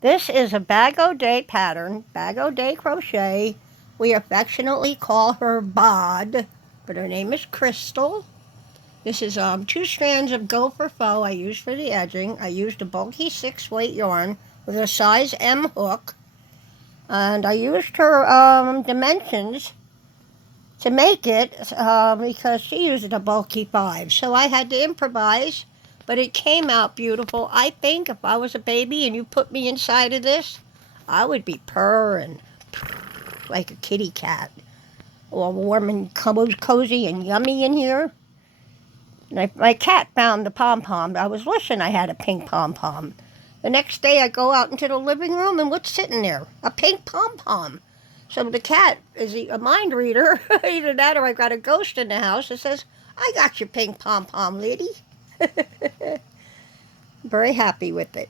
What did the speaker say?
This is a Bag O' Day pattern, Bag O' Day crochet. We affectionately call her Bod, but her name is Crystal. This is two strands of Gopher Faux I used for the edging. I used a bulky 6-weight yarn with a size M hook, and I used her dimensions to make it because she used a bulky 5. So I had to improvise, but it came out beautiful. I think if I was a baby and you put me inside of this, I would be purring like a kitty cat, all warm and cozy and yummy in here. And my cat found the pom pom. I was wishing I had a pink pom pom. The next day I go out into the living room and what's sitting there? A pink pom pom. So the cat is a mind reader. Either that or I got a ghost in the house that says, I got your pink pom pom, lady. Very happy with it.